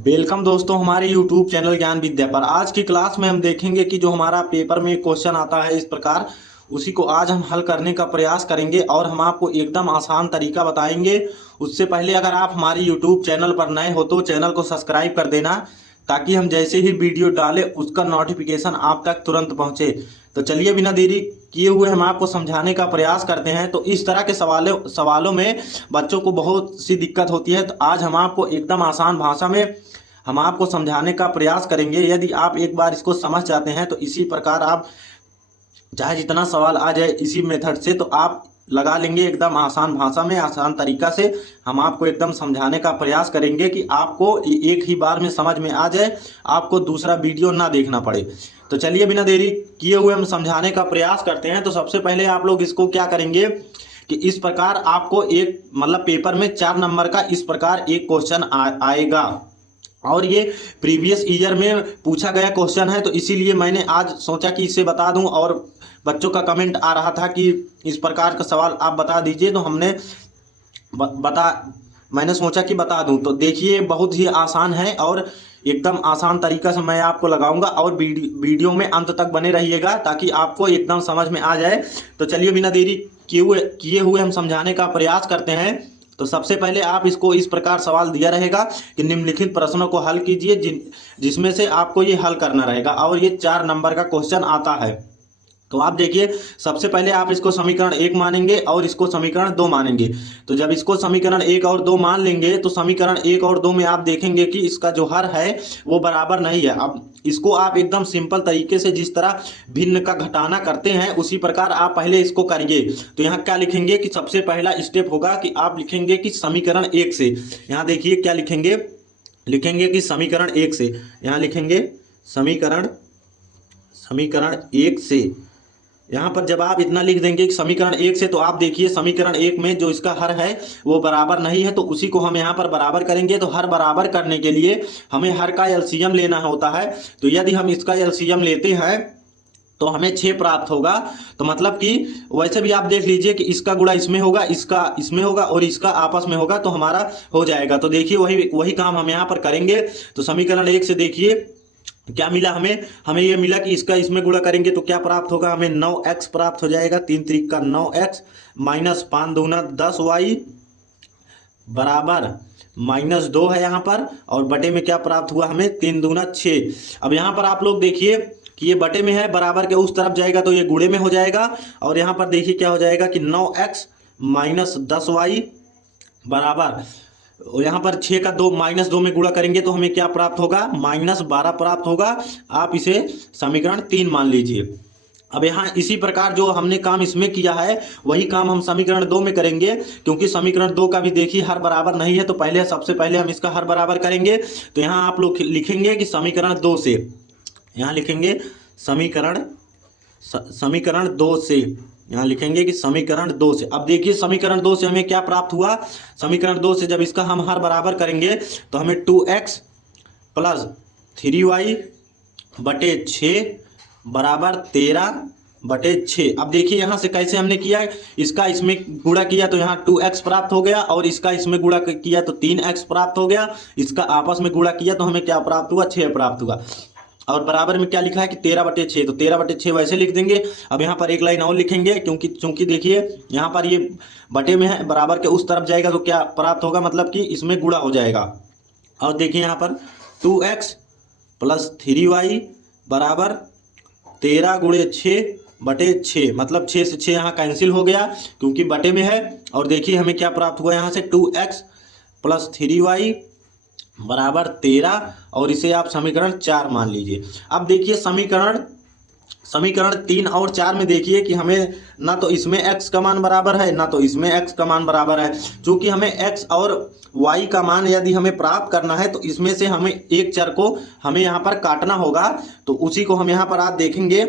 Welcome दोस्तों हमारे YouTube channel ज्ञान विद्या पर। आज की क्लास में हम देखेंगे कि जो हमारा पेपर में क्वेश्चन आता है इस प्रकार, उसी को आज हम हल करने का प्रयास करेंगे और हम आपको एकदम आसान तरीका बताएंगे। उससे पहले अगर आप हमारे YouTube चैनल पर नए हो तो चैनल को सब्सक्राइब कर देना, ताकि हम जैसे ही वीडियो डालें उसका नोटिफिकेशन आप तक तुरंत पहुंचे। तो चलिए बिना देरी किए हुए हम आपको समझाने का प्रयास करते हैं। तो इस तरह के सवालों में बच्चों को बहुत सी दिक्कत होती है, तो आज हम आपको एकदम आसान भाषा में हम आपको समझाने का प्रयास करेंगे। यदि आप एक बार इसको समझ जाते हैं तो इसी प्रकार आप चाहे जितना सवाल आ जाए इसी मेथड से तो आप लगा लेंगे एकदम आसान भाषा में, आसान तरीका से। हम आपको एकदम समझाने का प्रयास करेंगे कि आपको एक ही बार में समझ में आ जाए, आपको दूसरा वीडियो ना देखना पड़े। तो चलिए बिना देरी किए हुए हम समझाने का प्रयास करते हैं। तो सबसे पहले आप लोग इसको क्या करेंगे कि इस प्रकार आपको एक मतलब पेपर में 4 नंबर का इस प्रकार एक क्वेश्चन आएगा, और ये प्रीवियस ईयर में पूछा गया क्वेश्चन है, तो इसीलिए मैंने आज सोचा कि इसे बता दूं। और बच्चों का कमेंट आ रहा था कि इस प्रकार का सवाल आप बता दीजिए, तो हमने बता मैंने सोचा कि बता दूं। तो देखिए बहुत ही आसान है और एकदम आसान तरीका से मैं आपको लगाऊंगा, और वीडियो में अंत तक बने रहिएगा ताकि आपको एकदम समझ में आ जाए। तो चलिए बिना देरी किए हुए हम समझाने का प्रयास करते हैं। तो सबसे पहले आप इसको इस प्रकार सवाल दिया रहेगा कि निम्नलिखित प्रश्नों को हल कीजिए, जिसमें से आपको ये हल करना रहेगा, और ये 4 नंबर का क्वेश्चन आता है। तो आप देखिए सबसे पहले आप इसको समीकरण 1 मानेंगे और इसको समीकरण 2 मानेंगे। तो जब इसको समीकरण 1 और 2 मान लेंगे तो समीकरण 1 और 2 में आप देखेंगे कि इसका जो हर है वो बराबर नहीं है। अब इसको आप एकदम सिंपल तरीके से जिस तरह भिन्न का घटाना करते हैं उसी प्रकार आप पहले इसको करिए। तो यहाँ क्या लिखेंगे कि सबसे पहला स्टेप होगा कि आप लिखेंगे कि समीकरण 1 से, यहाँ देखिए क्या लिखेंगे कि समीकरण 1 से, यहाँ लिखेंगे समीकरण 1 से। यहाँ पर जब आप इतना लिख देंगे कि समीकरण 1 से, तो आप देखिए समीकरण 1 में जो इसका हर है वो बराबर नहीं है, तो उसी को हम यहाँ पर बराबर करेंगे। तो हर बराबर करने के लिए हमें हर का एलसीएम लेना होता है। तो यदि हम इसका एलसीएम लेते हैं तो हमें 6 प्राप्त होगा। तो मतलब कि वैसे भी आप देख लीजिए कि इसका गुणा इसमें होगा, इसका इसमें होगा और इसका आपस में होगा, तो हमारा हो जाएगा। तो देखिए वही काम हम यहाँ पर करेंगे। तो समीकरण 1 से देखिए क्या मिला हमें ये मिला कि इसका इसमें गुणा करेंगे तो क्या प्राप्त होगा, हमें 9x प्राप्त हो जाएगा। 3 त्रिक का 9x माइनस 5 दूना 10y बराबर -2 है यहाँ पर, और बटे में क्या प्राप्त हुआ हमें 3 दूना 6। अब यहाँ पर आप लोग देखिए कि ये बटे में है, बराबर के उस तरफ जाएगा तो ये गुणे में हो जाएगा। और यहाँ पर देखिए क्या हो जाएगा कि 9x माइनस 10y बराबर, और यहाँ पर 6 का 2 -2 में गुणा करेंगे तो हमें क्या प्राप्त होगा, -12 प्राप्त होगा। आप इसे समीकरण 3 मान लीजिए। अब यहाँ इसी प्रकार जो हमने काम इसमें किया है वही काम हम समीकरण 2 में करेंगे, क्योंकि समीकरण 2 का भी देखिए हर बराबर नहीं है। तो सबसे पहले हम इसका हर बराबर करेंगे। तो यहाँ आप लोग लिखेंगे कि समीकरण 2 से, यहाँ लिखेंगे समीकरण 2 से, यहाँ लिखेंगे कि समीकरण 2 से। अब देखिए समीकरण 2 से हमें क्या प्राप्त हुआ, समीकरण 2 से जब इसका हम हर बराबर करेंगे तो हमें 2x प्लस 3y बटे 6 बराबर 13 बटे 6। अब देखिए यहाँ से कैसे हमने किया, इसका इसमें गुणा किया तो यहाँ 2x प्राप्त हो गया, और इसका इसमें गुणा किया तो 3x प्राप्त हो गया। इसका आपस में गुणा किया तो हमें क्या प्राप्त हुआ, 6 प्राप्त हुआ। और बराबर में क्या लिखा है कि 13 बटे 6, तो 13 बटे 6 वैसे लिख देंगे। अब यहाँ पर एक लाइन और लिखेंगे, क्योंकि देखिए यहाँ पर ये बटे में है, बराबर के उस तरफ जाएगा तो क्या प्राप्त होगा, मतलब कि इसमें गुणा हो जाएगा। और देखिए यहाँ पर 2x प्लस 3y बराबर 13 गुणे 6 बटे 6, मतलब 6 से 6 यहाँ कैंसिल हो गया क्योंकि बटे में है। और देखिए हमें क्या प्राप्त हुआ यहाँ से 2x प्लस 3y बराबर 13, और इसे आप समीकरण 4 मान लीजिए। अब देखिए समीकरण 3 और 4 में देखिए कि हमें ना तो इसमें x का मान बराबर है ना तो इसमें x का मान बराबर है। चूंकि हमें x और y का मान यदि हमें प्राप्त करना है तो इसमें से हमें एक चर को हमें यहाँ पर काटना होगा। तो उसी को हम यहाँ पर आप देखेंगे।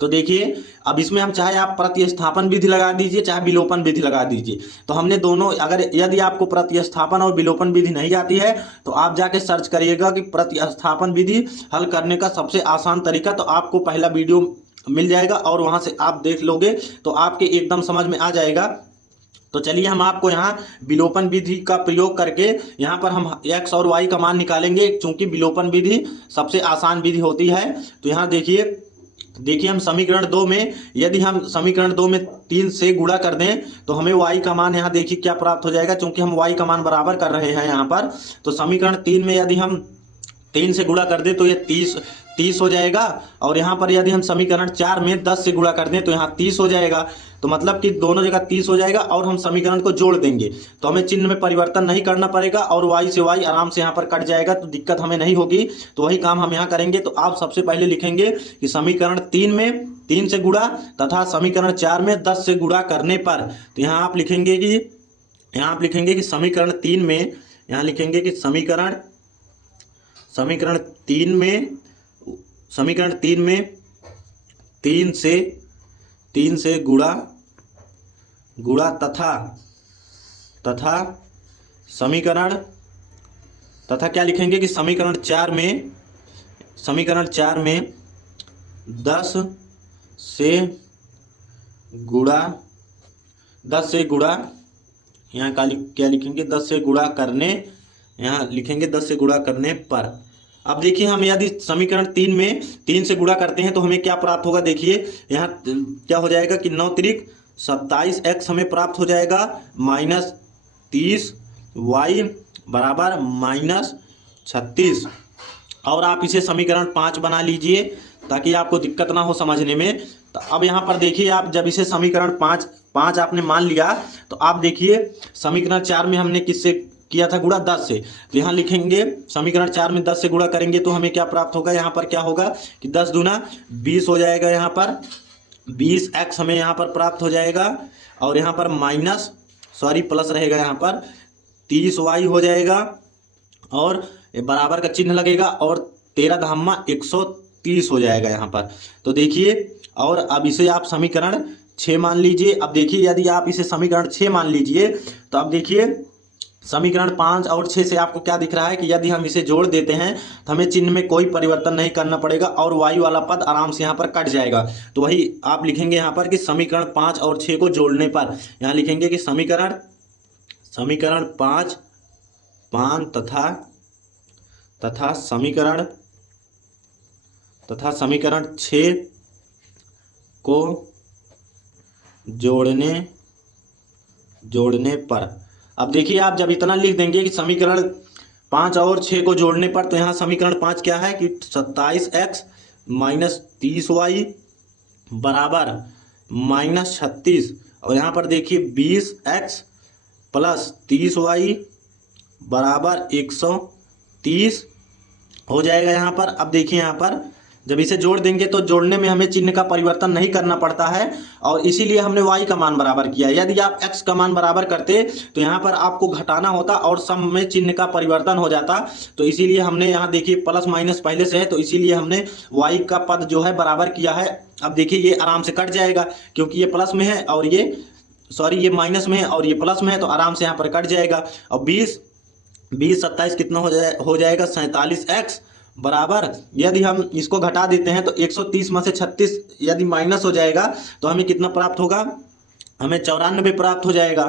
तो देखिए अब इसमें हम चाहे आप प्रतिस्थापन विधि लगा दीजिए चाहे विलोपन विधि लगा दीजिए। तो हमने दोनों, अगर यदि आपको प्रतिस्थापन और विलोपन विधि नहीं आती है तो आप जाके सर्च करिएगा कि प्रतिस्थापन विधि हल करने का सबसे आसान तरीका, तो आपको पहला वीडियो मिल जाएगा और वहां से आप देख लोगे तो आपके एकदम समझ में आ जाएगा। तो चलिए हम आपको यहाँ विलोपन विधि का प्रयोग करके यहाँ पर हम x और y का मान निकालेंगे, क्योंकि विलोपन विधि सबसे आसान विधि होती है। तो यहाँ देखिए हम समीकरण 2 में, यदि हम समीकरण 2 में 3 से गुणा कर दें तो हमें y का मान यहाँ देखिए क्या प्राप्त हो जाएगा, क्योंकि हम y का मान बराबर कर रहे हैं यहाँ पर। तो समीकरण 3 में यदि हम 3 से गुणा कर दें तो ये 30 हो जाएगा, और यहाँ पर यदि हम समीकरण 4 में 10 से गुणा कर दें तो यहाँ 30 हो जाएगा। तो मतलब कि दोनों जगह 30 हो जाएगा, और हम समीकरण को जोड़ देंगे तो हमें चिन्ह में परिवर्तन नहीं करना पड़ेगा, और y से y आराम से यहाँ पर कट जाएगा, तो दिक्कत हमें नहीं होगी। तो वही काम हम यहाँ करेंगे। तो आप सबसे पहले लिखेंगे कि समीकरण 3 में 3 से गुणा तथा समीकरण 4 में 10 से गुणा करने पर, तो यहाँ आप लिखेंगे कि समीकरण 3 में, यहाँ लिखेंगे कि समीकरण 3 में 3 से गुणा तथा समीकरण क्या लिखेंगे कि समीकरण 4 में 10 से गुणा यहाँ क्या लिखेंगे 10 से गुणा करने, यहाँ लिखेंगे 10 से गुणा करने पर। अब देखिए हम यदि समीकरण 3 में 3 से गुणा करते हैं तो हमें क्या प्राप्त होगा, देखिए यहाँ क्या हो जाएगा कि 9 त्रिक 27x हमें प्राप्त हो जाएगा, -30y बराबर -36। और आप इसे समीकरण 5 बना लीजिए ताकि आपको दिक्कत ना हो समझने में। तो अब यहाँ पर देखिए, आप जब इसे समीकरण 5 आपने मान लिया तो आप देखिए समीकरण 4 में हमने किससे किया था गुणा, 10 से। तो यहाँ लिखेंगे समीकरण 4 में 10 से गुणा करेंगे तो हमें क्या प्राप्त होगा, यहाँ पर क्या होगा कि 10 दूना 20 हो जाएगा, यहाँ पर 20x हमें यहाँ पर प्राप्त हो जाएगा, और यहाँ पर प्लस रहेगा, यहाँ पर 30y हो जाएगा, और बराबर का चिन्ह लगेगा, और 13 धामा 130 हो जाएगा यहाँ पर। तो देखिए, और अब इसे आप समीकरण 6 मान लीजिए। अब देखिए यदि आप इसे समीकरण 6 मान लीजिए तो अब देखिए समीकरण 5 और 6 से आपको क्या दिख रहा है कि यदि हम इसे जोड़ देते हैं तो हमें चिन्ह में कोई परिवर्तन नहीं करना पड़ेगा, और y वाला पद आराम से यहाँ पर कट जाएगा। तो वही आप लिखेंगे यहाँ पर कि समीकरण 5 और 6 को जोड़ने पर, यहाँ लिखेंगे कि समीकरण 5 तथा समीकरण 6 को जोड़ने पर। अब देखिए आप जब इतना लिख देंगे कि समीकरण 5 और 6 को जोड़ने पर, तो यहाँ समीकरण 5 क्या है कि 27x माइनस 30y बराबर -36, और यहाँ पर देखिए 20x प्लस 30y बराबर 130 हो जाएगा यहाँ पर। अब देखिए यहाँ पर जब इसे जोड़ देंगे तो जोड़ने में हमें चिन्ह का परिवर्तन नहीं करना पड़ता है, और इसीलिए हमने y का मान बराबर किया। यदि आप x का मान बराबर करते तो यहाँ पर आपको घटाना होता और सम में चिन्ह का परिवर्तन हो जाता। तो इसीलिए हमने यहाँ देखिए प्लस माइनस पहले से है, तो इसीलिए हमने y का पद जो है बराबर किया है। अब देखिए ये आराम से कट जाएगा, क्योंकि ये प्लस में है और ये माइनस में है और ये प्लस में है, तो आराम से यहाँ पर कट जाएगा। और 20 27 कितना हो जाएगा 47x बराबर, यदि हम इसको घटा देते हैं तो 130 में से 36 यदि माइनस हो जाएगा तो हमें कितना प्राप्त होगा, हमें 94 प्राप्त हो जाएगा।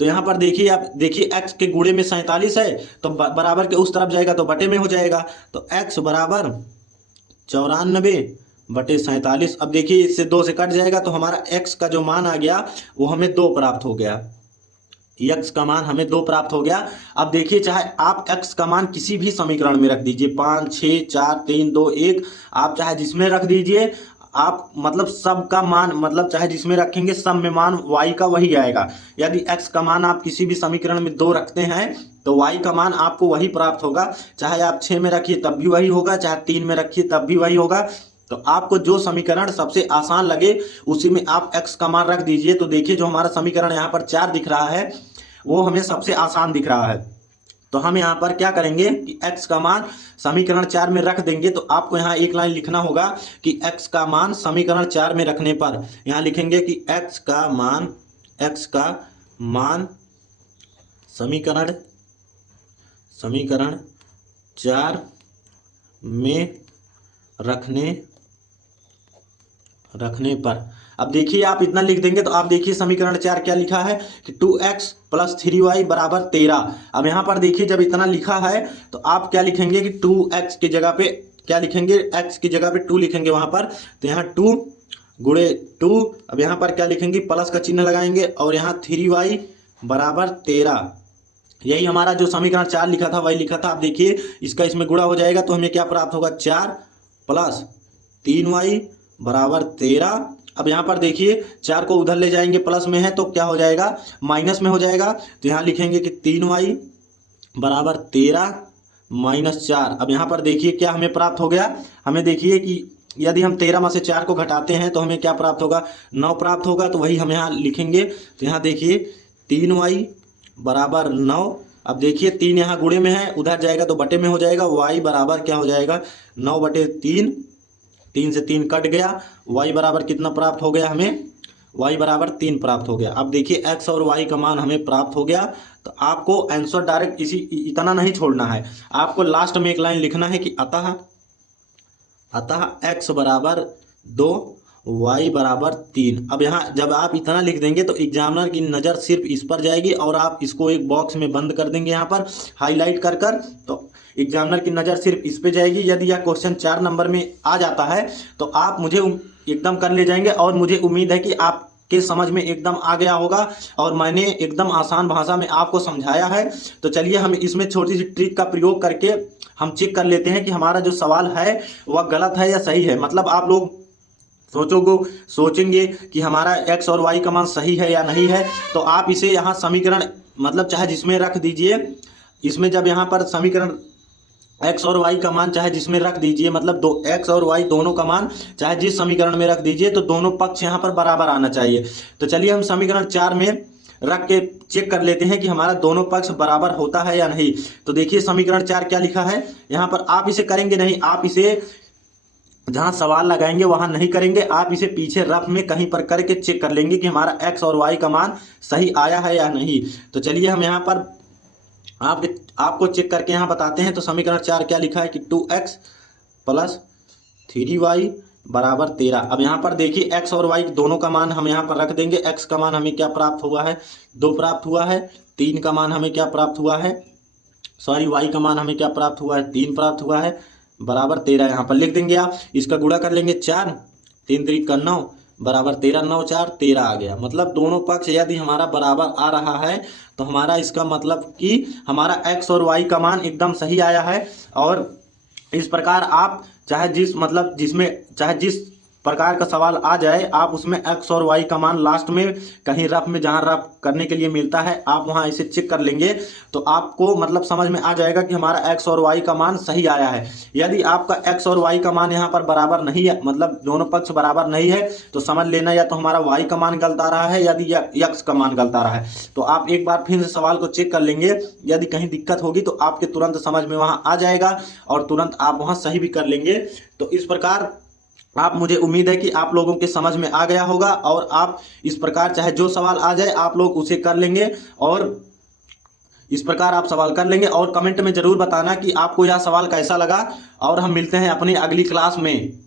तो यहाँ पर देखिए, आप देखिए x के गुणे में 47 है तो बराबर के उस तरफ जाएगा तो बटे में हो जाएगा, तो x बराबर 94/47। अब देखिए इससे 2 से कट जाएगा तो हमारा x का जो मान आ गया वो हमें 2 प्राप्त हो गया, x का मान हमें 2 प्राप्त हो गया। अब देखिए चाहे आप x का मान किसी भी समीकरण में रख दीजिए, 5 6 4 3 2 1, आप चाहे जिसमें रख दीजिए, आप मतलब सब का मान, मतलब चाहे जिसमें रखेंगे सब में मान y का वही आएगा। यदि x का मान आप किसी भी समीकरण में 2 रखते हैं तो y का मान आपको वही प्राप्त होगा, चाहे आप 6 में रखिए तब भी वही होगा, चाहे 3 में रखिए तब भी वही होगा। तो आपको जो समीकरण सबसे आसान लगे उसी में आप x का मान रख दीजिए। तो देखिए जो हमारा समीकरण यहाँ पर 4 दिख रहा है वो हमें सबसे आसान दिख रहा है, तो हम यहाँ पर क्या करेंगे कि x का मान समीकरण 4 में रख देंगे। तो आपको यहाँ एक लाइन लिखना होगा कि x का मान समीकरण 4 में रखने पर, यहाँ लिखेंगे कि x का मान समीकरण 4 में रखने पर। अब देखिए आप इतना लिख देंगे तो आप देखिए समीकरण 4 क्या लिखा है कि 2x प्लस 3y बराबर 13। अब यहाँ पर देखिए जब इतना लिखा है तो आप क्या लिखेंगे कि 2x की जगह पे क्या लिखेंगे, x की जगह पे 2 लिखेंगे वहां पर। तो यहाँ 2 गुणे 2, अब यहाँ पर क्या लिखेंगे, प्लस का चिन्ह लगाएंगे और यहाँ 3y बराबर 13। यही हमारा जो समीकरण 4 लिखा था वही लिखा था। अब देखिए इसका इसमें गुणा हो जाएगा तो हमें क्या प्राप्त होगा, 4 प्लस 3y बराबर 13। अब यहाँ पर देखिए 4 को उधर ले जाएंगे, प्लस में है तो क्या हो जाएगा, माइनस में हो जाएगा। तो यहाँ लिखेंगे कि 3y बराबर 13 माइनस 4। अब यहाँ पर देखिए क्या हमें प्राप्त हो गया, हमें देखिए कि यदि हम 13 में से 4 को घटाते हैं तो हमें क्या प्राप्त होगा, 9 प्राप्त होगा। तो वही हम यहाँ लिखेंगे। तो यहाँ देखिए 3y बराबर 9। अब देखिए 3 यहाँ गुणे में है, उधर जाएगा तो बटे में हो जाएगा। y बराबर क्या हो जाएगा, 9/3। 3 से 3 कट गया। y बराबर कितना प्राप्त हो गया हमें, y बराबर 3 प्राप्त हो गया। अब देखिए x और y का मान हमें प्राप्त हो गया। तो आपको आंसर डायरेक्ट इतना नहीं छोड़ना है, आपको लास्ट में एक लाइन लिखना है कि अतः x बराबर 2 y बराबर 3। अब यहाँ जब आप इतना लिख देंगे तो एग्जामिनर की नज़र सिर्फ इस पर जाएगी और आप इसको एक बॉक्स में बंद कर देंगे यहाँ पर हाईलाइट कर कर, तो एग्जामिनर की नज़र सिर्फ इस पे जाएगी। यदि यह क्वेश्चन 4 नंबर में आ जाता है तो आप मुझे एकदम कर ले जाएंगे और मुझे उम्मीद है कि आपके समझ में एकदम आ गया होगा और मैंने एकदम आसान भाषा में आपको समझाया है। तो चलिए हम इसमें छोटी सी ट्रिक का प्रयोग करके हम चेक कर लेते हैं कि हमारा जो सवाल है वह गलत है या सही है। मतलब आप लोग सोचेंगे कि हमारा x और y का मान सही है या नहीं है। तो आप इसे यहाँ समीकरण मतलब चाहे जिसमें रख दीजिए, इसमें जब यहाँ पर समीकरण x और y का मान चाहे जिसमें रख दीजिए, मतलब दो x और y दोनों का मान चाहे जिस समीकरण में रख दीजिए, तो दोनों पक्ष यहाँ पर बराबर आना चाहिए। तो चलिए हम समीकरण 4 में रख के चेक कर लेते हैं कि हमारा दोनों पक्ष बराबर होता है या नहीं। तो देखिए समीकरण 4 क्या लिखा है यहाँ पर। आप इसे करेंगे नहीं, आप इसे जहां सवाल लगाएंगे वहां नहीं करेंगे, आप इसे पीछे रफ में कहीं पर करके चेक कर लेंगे कि हमारा x और y का मान सही आया है या नहीं। तो चलिए हम यहाँ पर आपको चेक करके यहाँ बताते हैं। तो समीकरण 4 क्या लिखा है कि 2x प्लस 3y बराबर 13। अब यहाँ पर देखिए x और y दोनों का मान हम यहाँ पर रख देंगे। x का मान हमें क्या प्राप्त हुआ है, 2 प्राप्त हुआ है। 3 का मान हमें क्या प्राप्त हुआ है, y का मान हमें क्या प्राप्त हुआ है, 3 प्राप्त हुआ है, बराबर 13 यहाँ पर लिख देंगे। आप इसका गुणा कर लेंगे, 4 3 3 का 9 बराबर 13, 9 4 13 आ गया। मतलब दोनों पक्ष यदि हमारा बराबर आ रहा है तो हमारा इसका मतलब कि हमारा x और y का मान एकदम सही आया है। और इस प्रकार आप चाहे जिस प्रकार का सवाल आ जाए, आप उसमें x और y का मान लास्ट में कहीं रफ में जहां रफ करने के लिए मिलता है आप वहां इसे चेक कर लेंगे तो आपको मतलब समझ में आ जाएगा कि हमारा x और y का मान सही आया है। यदि आपका x और y का मान यहाँ पर बराबर नहीं है, मतलब दोनों पक्ष बराबर नहीं है, तो समझ लेना या तो हमारा y का मान गलत आ रहा है यदि x का मान गलत आ रहा है। तो आप एक बार फिर से सवाल को चेक कर लेंगे, यदि कहीं दिक्कत होगी तो आपके तुरंत समझ में वहां आ जाएगा और तुरंत आप वहां सही भी कर लेंगे। तो इस प्रकार आप मुझे उम्मीद है कि आप लोगों के समझ में आ गया होगा और आप इस प्रकार चाहे जो सवाल आ जाए आप लोग उसे कर लेंगे और इस प्रकार आप सवाल कर लेंगे। और कमेंट में जरूर बताना कि आपको यह सवाल कैसा लगा और हम मिलते हैं अपनी अगली क्लास में।